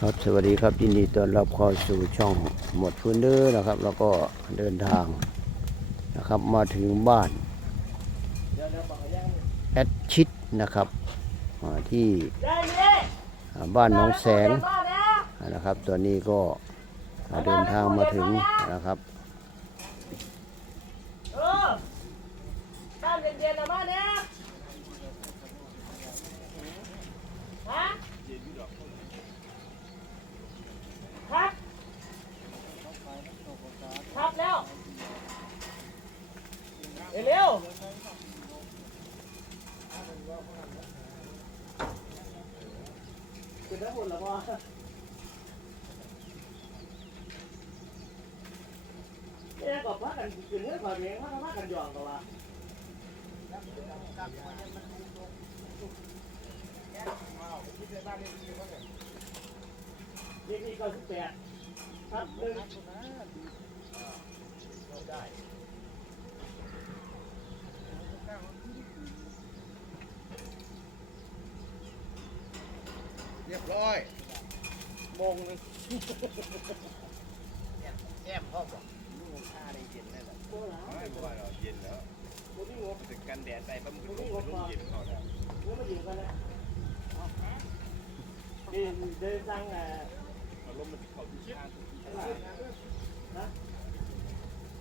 ครับสวัสดีครับยินดีต้อนรับเข้าสู่ช่องหมดพื้นเด้อนะครับ แล้วก็เดินทางนะครับมาถึงบ้านแอดชิดนะครับที่บ้านน้องแสงนะครับ ตัวนี้ก็เดินทางมาถึงนะครับ เออบ้านเย็นๆนะบ้านเนี้ยฮะครับครับแล้วเร็วๆคือทั้งหมดแล้วพ่อ เนี่ยก็พักกันกินเนื้อก่อนเองพักกันพักกันหยองตัวเลขที่เก้าสิบแปดครับหนึ่งเรียบร้อยมงหนึงแก้มพ่อบอก ย็นได้หรอโมงหลังไม่เพราะว่าเราเย็นแล้วโมงที่งบถึงกันแดดไปปั๊มันก็ลงไปลงเย็นเขาแล้วเมื่มาอยู่กันแล้วเดินเดินสั่งเอ่อมันลมมันเขาทุกชาติทุกชาตินะ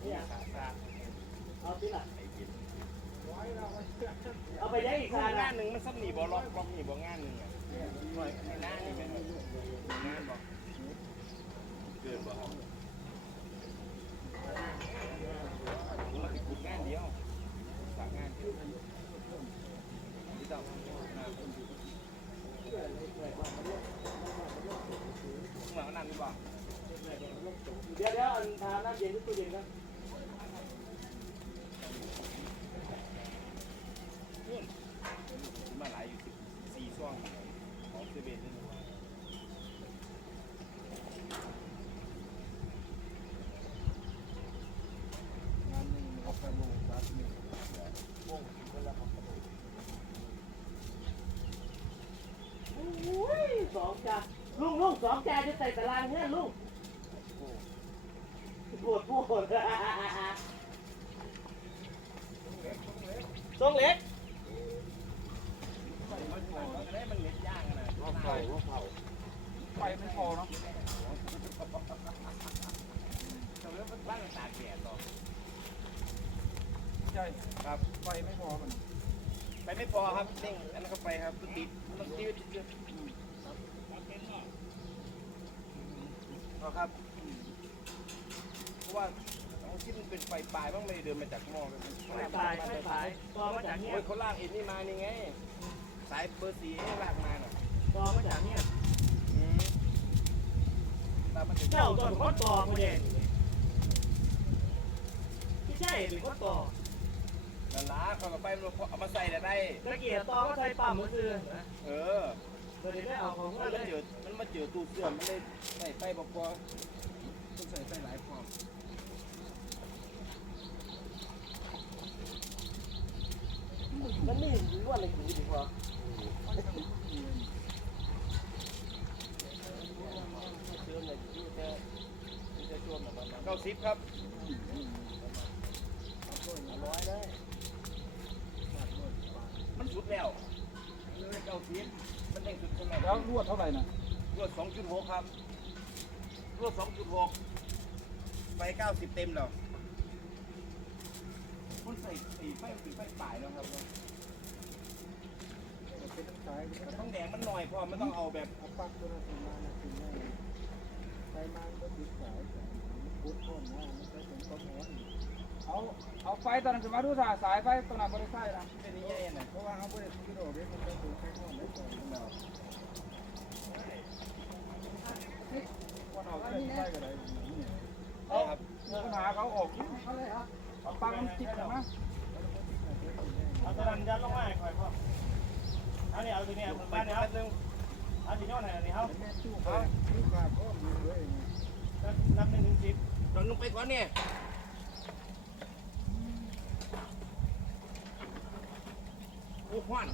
นี่ยขาซาเอาที่หลังไอ้เย็นเอาไปได้อีกงานหนึ่งมันซ้ำหนีบ่ล็อกล็อกหนีบ่งานหนึ่งอะไอ้หน้านี่แม่งงานบ่เกินบ่ครับมันติดกุดงานเดียวฝากงานที่ต้อง เหมือนนั่นหรือเปล่าเดี๋ยวเดี๋ยวอันทาน้ำเย็นที่ตู้เย็นกันมาหลายอยู่สิบสี่ช่วงของเซเว่นนี่ว่า อุ้ยสองจานลุง ลุงสองจจะใส่ตารางเนี่ยลุงปวดปวดต้องเล็กมันเม็ดย่างนะว่าเผาว่าเผาไฟไม่พอเนาะแต่ว่าบ้านตากแดดต่อใช่ครับไฟไม่พอมัน ไปไม่พอครับเด้งอันนั้นก็ไปครับติดต้องติดครับ เพราะว่าที่มันเป็นไฟปลายบ้างเลยเดินมาจากหม้อกันไม่ตายไม่ตายตอมาจากเนี่ยโอ้ยเขาลากเอ็นนี่มานี่ไง สายเบอร์สีให้ลากมาหน่อยตอมาจากเนี่ยอืมตามมาถึงเจ้าต้นข้อต่อมาเนี่ยไม่ใช่เป็นข้อต่อนั่นละเขาก็ไปเอามาใส่แต่ได้ตะเกียบต่อก็ใส่ปั๊มมือถือเออเดี๋ยวได้เอาของมัมานเลมายเจอมันมาเจอตู้เสื่อมมันเลยใส่ไปบอกว่าต้องใส่ไปหลายพร้อม มัน นี่หรือว่าอะไรอยู่ดีกว่าเก้าสิบครับร้อยได้มันสุดแล้วเก้าสิบมันเด้งสุดใช่ไหมแล้วรวดเท่าไหร่นะรวดสองจุดหกครับรวดสองจุดหกไฟเก้าสิบเต็มแล้วมันใส่สีไฟสีไฟปลายแล้วครับเป็นสาย ต้องแดงมันหน่อยเพราะมันต้องเอาแบบเอาปักตัวนั้นขึ้นมานะขึ้นได้ไฟมันก็ติดสายพุทธคนนะมันจะเป็นต้นแหนเอาเอาไฟตอนนั้นขึ้นมาดูสายสายไฟตรงนั้นบริษัทนะเป็นยังไงนะเพราะว่าเอาบริษัทที่โดดเนี่ยมันจะถูกใช้ห้องได้ก่อนเราวันออกได้ไฟก็ได้เอาปัญหาเขาออกเอาปักมันติดนะเอาตะนันยัดลงมาให้คอยพ่อ เอาเนี่ยเอาทีเนี่ยบ้านเนี่ยเอาหนึ่งเอาทีโน่นหน่อยนี่เอาเอานับหนึ่งถึงสิบลงลงไปก่อนเนี่ยโอ้ห้อน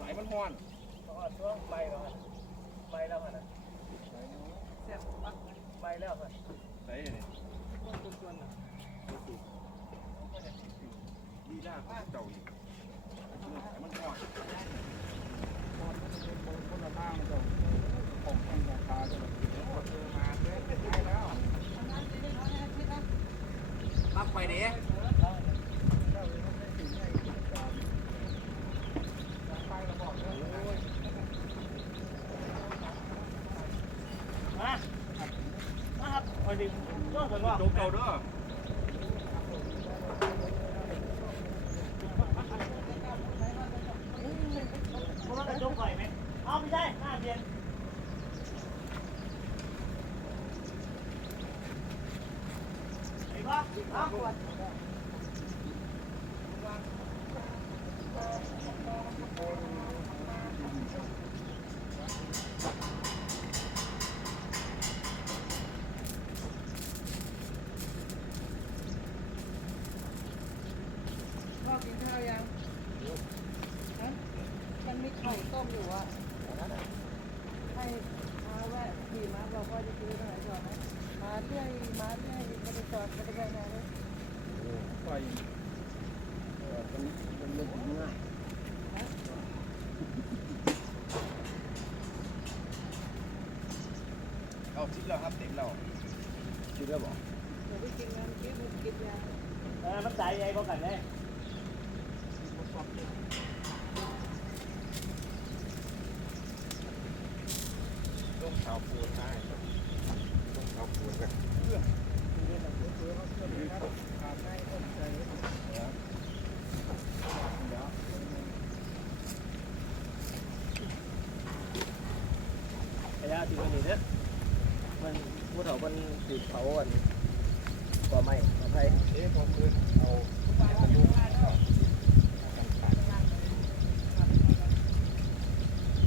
สายมันห้อนช่วงไปแล้วไปแล้วฮะไปแล้วฮะไปเนี่ยต้นต้นน่ะดีล่าเจ้าอยู่ ย้อนก่อนว่าโจกเก่าเด้อเพราะว่ากระจกข่อยไหมเอาไม่ใช่หน้าเปลี่ยนไอ้บ้าเอาขวด อกินข้าวยังฮะมันมีไข่ต้มอยู่อะให้มาแวะขี่ม้าเราก็จะซื้อตรงไหนก่อนนะมาเรื่อยมาเรื่อยไม่ได้จอดไม่ได้ไปไหนเลยปล่อมันมันมันง่ายเอาชิ้นแล้วครับเต็มแล้วคิดแล้วบอกเดี๋ยวไปกินน้ำกินกินยาเออมันใจใหญ่กว่ากันเลย ต้องเท้าปูนได้ต้องเท้าปูนกัน ขาดให้ต้นใจ ไอ้ยาตีวันนี้เนี่ยมัน ผู้เฒ่ามันติดเผาอันกว่าไม่กว่าไผ่เอ๊ะพองคืนเอา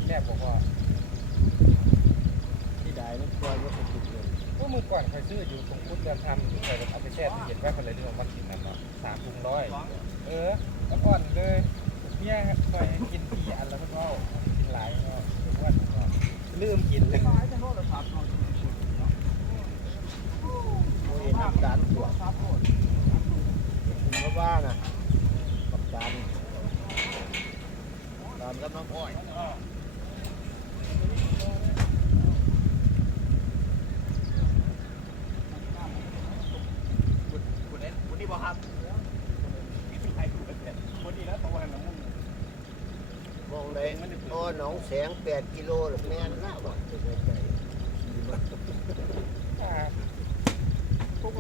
แซ่บบอกว่าที่ได้มันควรว่าเป็นจุดเลยพวกมึงก่อนใครซื้ออยู่ตรงพุทธเดินทำอยู่ใครเอาไปแช่ตู้เย็นไว้คนเลยที่ผมมากินนั่นเนาะสามถุงร้อย เออแล้วก่อนเลยเนี่ยปล่อยให้กินสี่อันแล้วก็กินหลายก็ถึงวันก็ลืมกินเลย โอ้ยน้ำตาลขวดคุณก็ว่าน่ะกับตาล ตาลกับน้ำอ้อยคุณเอ็นคุณนี่บอกครับไอ้คุณเอ็นคนนี้แล้วตะวันน้ำมุ้งมองได้โอ้หนองแสงแปดกิโลหรือแม่นแล้วบ่จะได้ใจ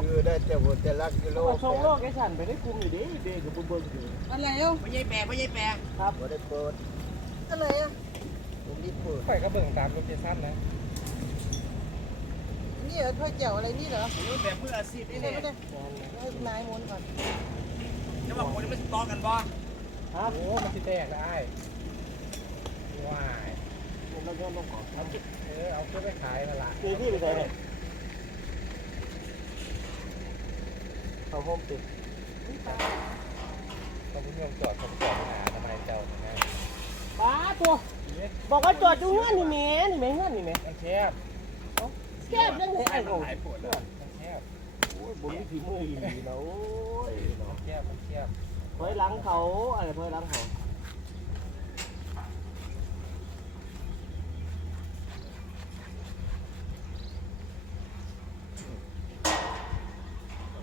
คือได้ แต่หัวแต่ละกิโลชงโลกไอ้ฉันไปได้คุมอยู่ดิเด็กกับเบิ้งอยู่อะไรอะไม่ใช่แปลไม่ใช่แปลบ่ได้เปิดอะไรอะผมรีบเปิดข่อยก็เบิ่งตามโลเคชั่นนะนี่เหรอถ้วยเจียวอะไรนี่เหรอมันแบบมืออาชีพไม่นี่ได้เนี่ยไม่ได้ให้นายมนก่อนจะบอกคนนี้มันต่อกันบ่ครับโอ้มันสิแตกได้ว้ายผมเราย้อนลงก่อนครับเออเอาขึ้นไปขายมาละคือพี่ไปใส่เนี่ย เขาโฮมติดเขาเพิ่งจอดเขาจอดหาทำไมเจ้าทำไมป้าตัว บอกว่าจอดอยู่เงื่อนนี่แม่นี่แม่เงื่อนนี่แม่มันแคบแก้เรื่องไหนไอ้โง่หายปวดแล้วมันแคบโอ้ยบุญฝีมืออีนะโอ้ยมันแคบมันแคบถอยหลังเขาอะไรถอยหลังเขา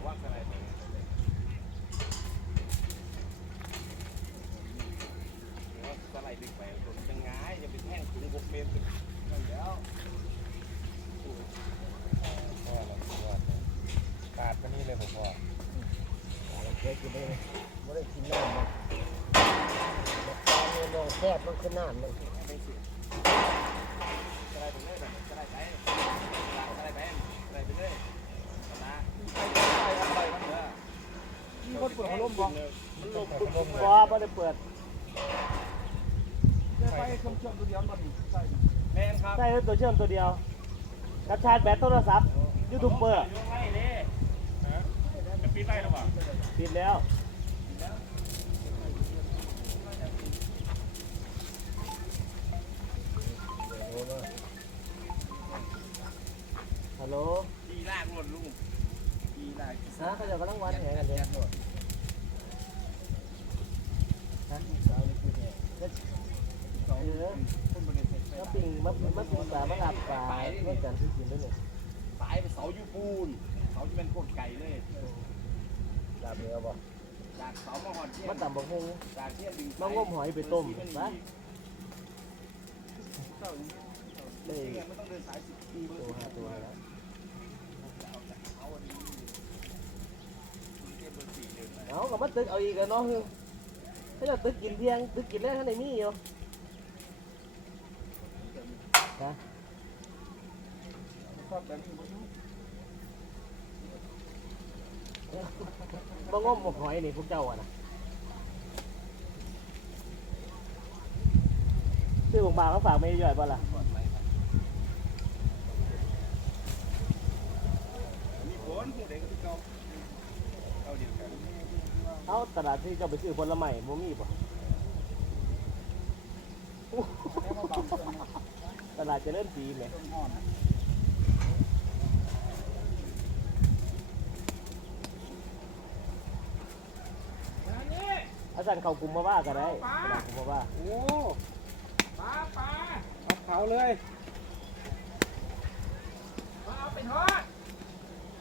ว่างอะไรสไลด์ดึกไปผมจะง่ายจะเป็นแท่งถึงหกเมตรนั่นแล้ว พ่อเราสุดยอดเลยขาดมานี่เลยผมพ่อ กินได้บ่ได้กินน้ำมันตาเนี่ยน้องแซ่บมันคือน้ำมันสไลด์ไปเลยแบบสไลด์ไปสไลด์ไปสไลด์ไปเลยนะมีคนเปิดพัดลมบ้างมันลมเปิดพัดลมพอไม่ได้เปิดไปเครื่องเชื่อมตัวเดียวมันใส่แมนครับใช่ตัวเชื่อมตัวเดียวกับชาร์จแบตโทรศัพท์ยูทูบเบอร์ ไล่เลยฮะจะ ปีนไล่หรือเปล่าปิดแล้วฮัลโหลปีลากรถลุงปีลากฮะเขาจะกำลังวัดแหงกันเลยฮะเอแหงสอแล้วปิงมามาปิงปลามาหลับปลาเมื่อกันที่กินด้วยเนี่ยตายไปเสายูปูนเสาจะเป็นโคตรไก่เลย ลาบเหนือบ่จากเสามาหอดเที่ยมันงำบักหุ่งจากเที่ยงดึงสามงมหอยไปต้มบ้าอฮ้ไม่ยงมัต้องเดินสายสิบปีเบอร์ตัวห้าตัวแล้วเอาจล้เไมาตึกเอาอีกแล้วเนาะคือให้เราตึกกินเพียงตึกกินแรกข้างในมีอยู่ฮะชอบแบบนี้บ่ บ่งมบ่หอยนี่พวกเจ้าอะนะซื้อบางบางๆเขาฝากไม่ย่อยป่ะล่ะมีผลผู้ใดก็คือเก่าเอาเดียวกันเอาตลาดที่เจ้าไปซื้อผลไม้บ่มีป่ะตลาดเจะเล่นสีไหม อาจารย์เขากลุ่มมาว่าก็ได้ตลาดกลุ่มมาว่าโอ้ปลาปลาเอาเขาเลยมาเอาไปทอด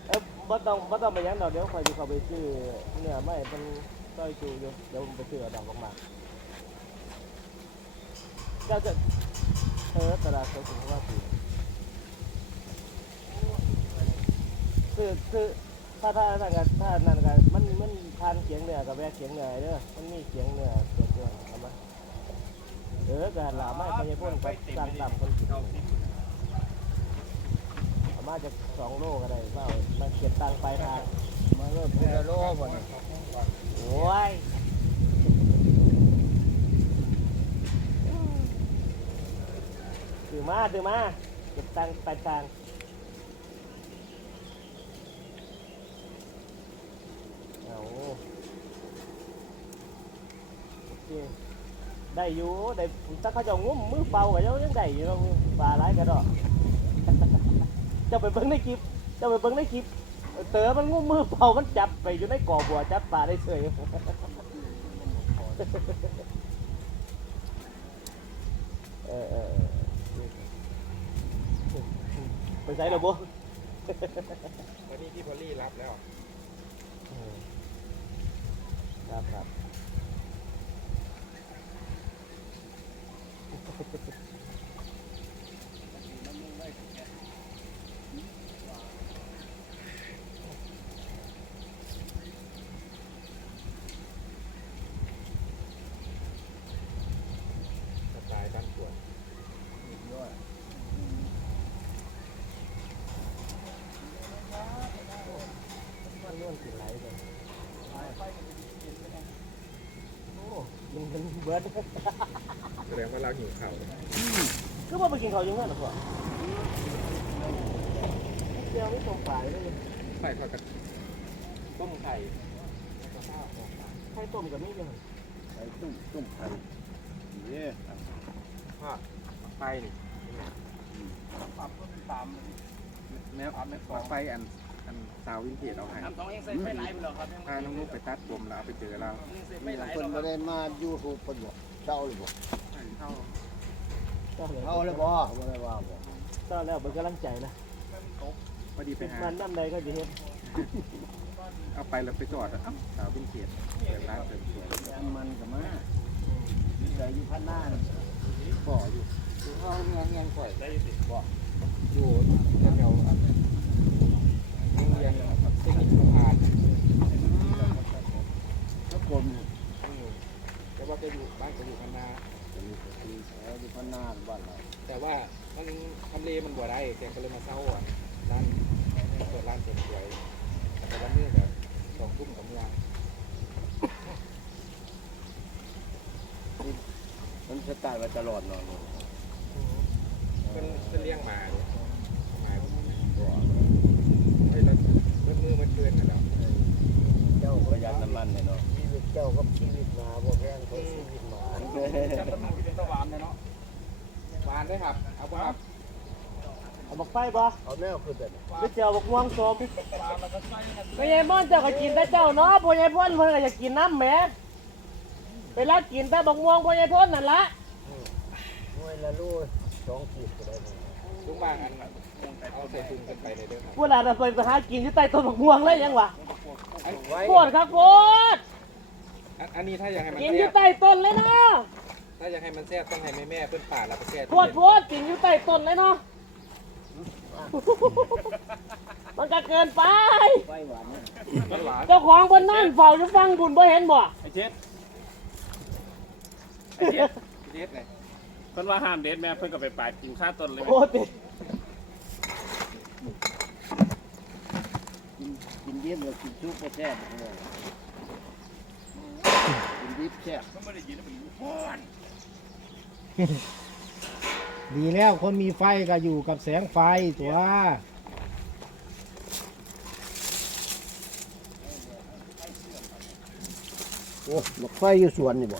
เอ้ยบ่ต้องบ่ต้องไปหยังดอกเดี๋ยวคอยสิเขาไปซื้อเนื้อไม่เป็นต้อยจูอยู่เดี๋ยวผมไปซื้อเอาดอกมากๆเจ้าจะเออตลาดเขากลุ่มมาว่าสีคือคือ ถ้าถ้าถ้ากันถ้านั่นกันมันมันทานเขียงเหนือกับแวะเขียงเหนือเด้อมันมีเขียงเหนือเกิดด้วยเอามาเออการหลาไม่พยาพ่นไปสร้างต่ำคนกินเก้าสิบเอามาจากสองโลก็ได้เปล่ามันเก็บตังค์ปทางมาเริ่มพูดโลบ่นี่โอ้ยถือมาถือมาเก็บตังค์ปทางเอาโอเคได้อยู่ได้ถ้าเขาจะงุ้มมือเบากับเจ้ายังได้อยู่เนาปลาหลายกันดอกจะไปเบิ้งในคลิปจะไปเบิ้งในคลิป เต๋อมันงูมือเป่ามันจับไปอยู่ในก่อบัวจับปลาได้เฉยเออไปใส่ระบบตอนนี้พี่พอลลี่รับแล้ว ครับครับ สไตล์บ้านสวนมันนวลกินไหลเลย มันมันเบิร์ดแสดงว่าเราหิวข้าวคือว่าไปกินข้าวอยังไงหรอพ่อเดี๋ยวไม่ตรงปลายเลยใส่ข้าวกับต้มไข่ไข่ต้มกับนี่เลยไอ้ตุ้มตุ้มไข่เย่ทอดไฟนี่ปรับก็ตามแนวอัพแนวไฟอันอัน สาววินเทจเอาให้น้ำต้องเองใส่ไฟไหลไปหรอครับพาน้องนุ๊กไปตัดผมแล้วเอาไปเจอเราใส่ไฟไหลเพิ่นบ่ได้มาอยู่ถูกประโยชน์เจ้าเลยบ่เข้าเจ้าเลยเอาเลยบ่บ่ได้ว่าบ่เจ้าแล้วเป็นกำลังใจนะพอดีไปหา มันน้ำใดก็จะเห็นเอาไปแล้วไปจอดอะเอ้าสาววินเทจเปิดร้านเสริมสวยอันมันก็มาใส่อยู่พันหน้าน่ะบ่ออยู่อยู่เข้าเมืองยังข่อยได้สิบ่อยู่แถวๆอันโรง เรียนเทคนิคสะพานแล้วกลมแต่ว่าก็อยู่บ้านก็อยู่พันนาอยู่พันน้าบ้านเราแต่ว่ามันทำเลมันบ่ได้แกก็เลยมาเช่าอะร้านเปิดร้านเสริมสวยแต่ละมื้อแบบสองทุ่มกับเมืองมันสไตล์ว่าตลอดนาะเป็นเป็นเลี้ยงหมาเนี่ยหมาเฮ้ยแล้วเมื่อมือมันเกินนะแล้ว เจ้า ประหยัดน้ำมันเนี่ยเนาะชีวิตเจ้ากับชีวิตหมาบ่แพงกว่าชีวิตหมาจับต้นไม้เป็นตะวันเลยเนาะหวานด้วยครับเอาบ่ครับเอาบักไฟบ่เอาแนวคือแบบไปเจอบักม่วงสมไปยายม่อนเจ้าก็กินแต่เจ้าเนาะพ่อใหญ่พ่นเพิ่นก็อยากกินน้ำแหมไปรักกินแต่บักม่วงพ่อใหญ่พ่นนั่นละหน่วยละลูกสองขีดก็ได้ทุกบ้านอันเอาใส่ถุงกันไปเลยเด้อครับพวกเราไปหากินอยู่ใต้ต้นบักม่วงเลยยังวะ ไว้โคตรครับโคตรอันอันนี้ถ้าอยากให้มันกินอแซ่ยู่บใต้ต้นเลยนะถ้าอยากให้มันแซ่บต้องให้แม่แม่ๆเพิ่นป่าดแล้วไปแช่โคตรโคตรกินอยู่ใต้ต้นเลยเนาะมันก็เกินไปมันหวานเจ้าของคนนั่งเฝ้าจะฟังบุญบ่เห็นบ่ไอ้เจ็ดไอ้เจ็ดเด็ดไงเพิ่นว่าห้ามเด็ดแม่เพิ่นก็ไปปาดกินข้าวต้นเลยแม่โอ้ติ กินเย็นหรือกินชุบก็แซ่บกินดิบแซ่บมันไม่ได้ยินมันฮ้อนดีแล้วคนมีไฟก็อยู่กับแสงไฟตัวโอ้บักไฟอยู่สวนนี่บ่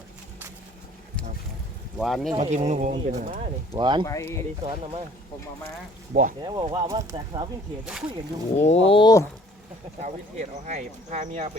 หวานนี่มากินนุ่งมันเป็นอะไรมานี่หวานไปอดีสอนน่ะมาผมมามาบ่เดี๋ยวบอกว่าเอามาแตกสาวพินเขตยังคุยกันอยู่โอ้ สาววิเทศเอาให้พาเมียไป